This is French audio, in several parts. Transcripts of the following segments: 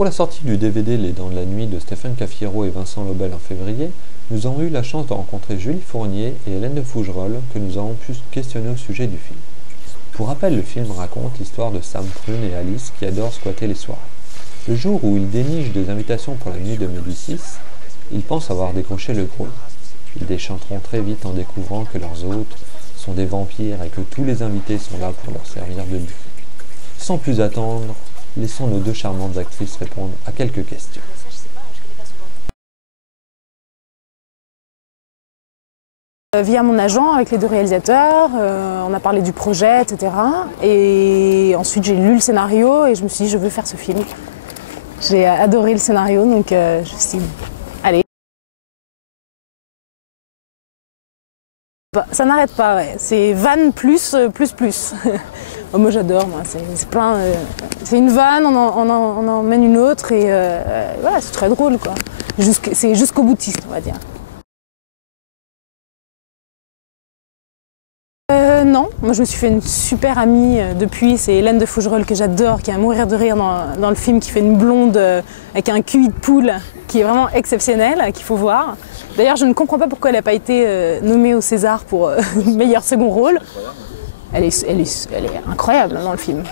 Pour la sortie du DVD Les Dents de la Nuit de Stéphane Caffiero et Vincent Lobel en février, nous avons eu la chance de rencontrer Julie Fournier et Hélène de Fougerolles que nous avons pu questionner au sujet du film. Pour rappel, le film raconte l'histoire de Sam Prune et Alice qui adorent squatter les soirées. Le jour où ils dénichent des invitations pour la nuit de Médicis, ils pensent avoir décroché le gros. Ils déchanteront très vite en découvrant que leurs hôtes sont des vampires et que tous les invités sont là pour leur servir de buffet. Sans plus attendre, laissons nos deux charmantes actrices répondre à quelques questions. Via mon agent, avec les deux réalisateurs, on a parlé du projet, etc. Et ensuite j'ai lu le scénario et je me suis dit je veux faire ce film. J'ai adoré le scénario, donc je me suis dit allez. Ça n'arrête pas, ouais. C'est vanne plus. Moi j'adore, c'est plein. C'est une vanne, on en emmène une autre et voilà, c'est très drôle quoi. C'est jusqu'au boutiste, on va dire. Non, moi je me suis fait une super amie depuis, c'est Hélène de Fougerolles que j'adore, qui est à mourir de rire dans le film, qui fait une blonde avec un QI de poule qui est vraiment exceptionnel, qu'il faut voir. D'ailleurs je ne comprends pas pourquoi elle n'a pas été nommée au César pour meilleur second rôle. Elle est incroyable dans le film.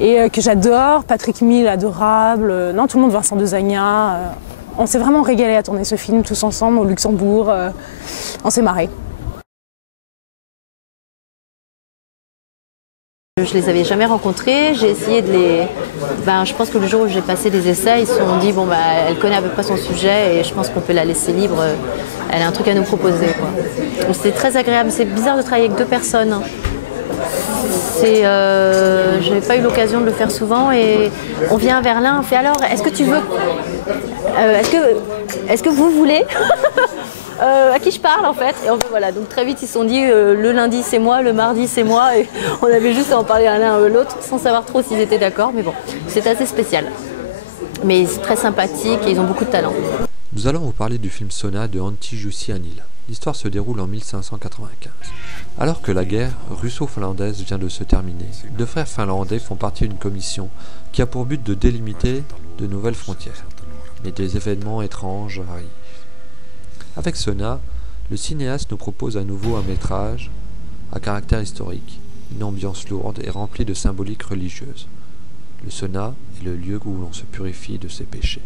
Et que j'adore, Patrick Mille, adorable, non tout le monde, Vincent Dezagna. On s'est vraiment régalé à tourner ce film tous ensemble au Luxembourg, on s'est marré. Je les avais jamais rencontrés, j'ai essayé de les... je pense que le jour où j'ai passé les essais, ils se sont dit elle connaît à peu près son sujet et je pense qu'on peut la laisser libre, elle a un truc à nous proposer. C'est très agréable, c'est bizarre de travailler avec deux personnes. Je n'ai pas eu l'occasion de le faire souvent et on vient vers l'un, on fait alors est-ce que tu veux... est-ce que vous voulez à qui je parle en fait, et voilà, donc très vite ils se sont dit le lundi c'est moi, le mardi c'est moi, et on avait juste à en parler l'un à l'autre sans savoir trop s'ils étaient d'accord, mais bon, c'est assez spécial. Mais c'est très sympathique et ils ont beaucoup de talent. Nous allons vous parler du film Sona de Antti Jussi Anila. L'histoire se déroule en 1595. Alors que la guerre russo-finlandaise vient de se terminer, deux frères finlandais font partie d'une commission qui a pour but de délimiter de nouvelles frontières. Mais des événements étranges arrivent. Avec Sona, le cinéaste nous propose à nouveau un métrage à caractère historique, une ambiance lourde et remplie de symboliques religieuses. Le Sona est le lieu où l'on se purifie de ses péchés.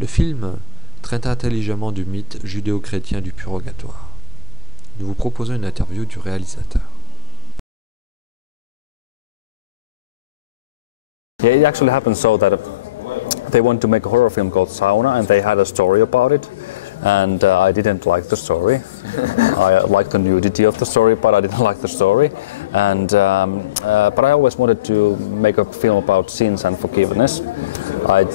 Le film traite intelligemment du mythe judéo-chrétien du purgatoire. Nous vous proposons une interview du réalisateur. Yeah, it actually happened so that they wanted to make a horror film called Sauna and they had a story about it. And I didn't like the story. I liked the nudity of the story, but I didn't like the story. And but I always wanted to make a film about sins and forgiveness. I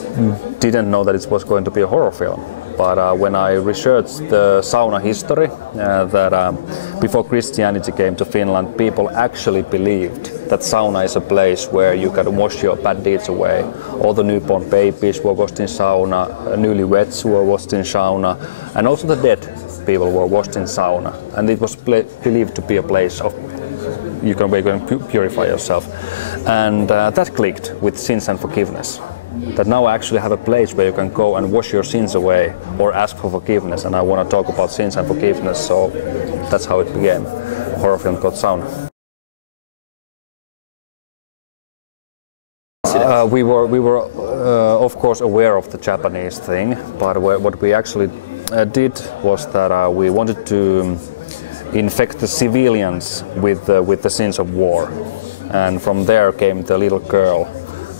didn't know that it was going to be a horror film. But when I researched the sauna history, that before Christianity came to Finland, people actually believed that sauna is a place where you can wash your bad deeds away. All the newborn babies were washed in sauna, newlyweds were washed in sauna, and also the dead people were washed in sauna. And it was believed to be a place of you can purify yourself. And that clicked with sins and forgiveness. That now I actually have a place where you can go and wash your sins away or ask for forgiveness, and I want to talk about sins and forgiveness, so that's how it began, a horror film called Sauna. We were of course aware of the Japanese thing, but what we actually did was that we wanted to infect the civilians with the sins of war, and from there came the little girl.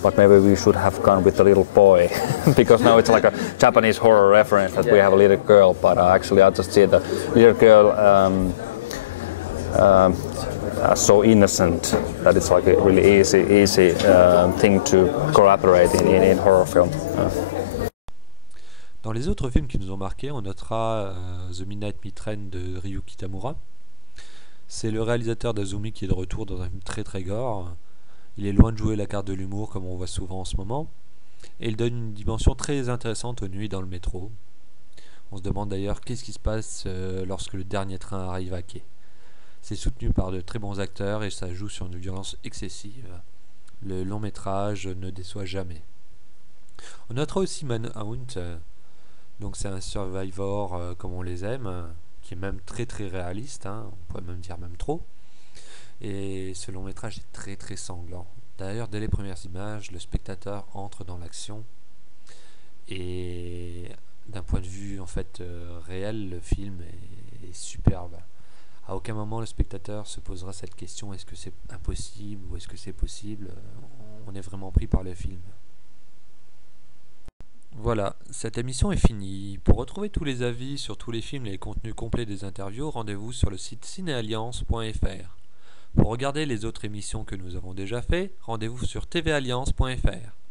But maybe we should have gone with the little boy, because now it's like a Japanese horror reference that we have a little girl, but actually I just see the little girl so innocent that it's like a really easy thing to collaborate in horror film. Dans les autres films qui nous ont marqués, on notera The Midnight Mitrain de Ryu Kitamura. C'est le réalisateur d'Azumi qui est de retour dans un film très gore. Il est loin de jouer la carte de l'humour comme on voit souvent en ce moment, et il donne une dimension très intéressante aux nuits dans le métro. On se demande d'ailleurs qu'est-ce qui se passe lorsque le dernier train arrive à quai. C'est soutenu par de très bons acteurs et ça joue sur une violence excessive. Le long métrage ne déçoit jamais. On notera aussi Manhunt, donc c'est un survivor comme on les aime, qui est même très très réaliste, hein, on pourrait même dire même trop. Et ce long métrage est très très sanglant. D'ailleurs, dès les premières images, le spectateur entre dans l'action. Et d'un point de vue en fait réel, le film est superbe. À aucun moment le spectateur se posera cette question, est-ce que c'est impossible ou est-ce que c'est possible. On est vraiment pris par le film. Voilà, cette émission est finie. Pour retrouver tous les avis sur tous les films et les contenus complets des interviews, rendez-vous sur le site cinéalliance.fr. Pour regarder les autres émissions que nous avons déjà faites, rendez-vous sur tvalliance.fr.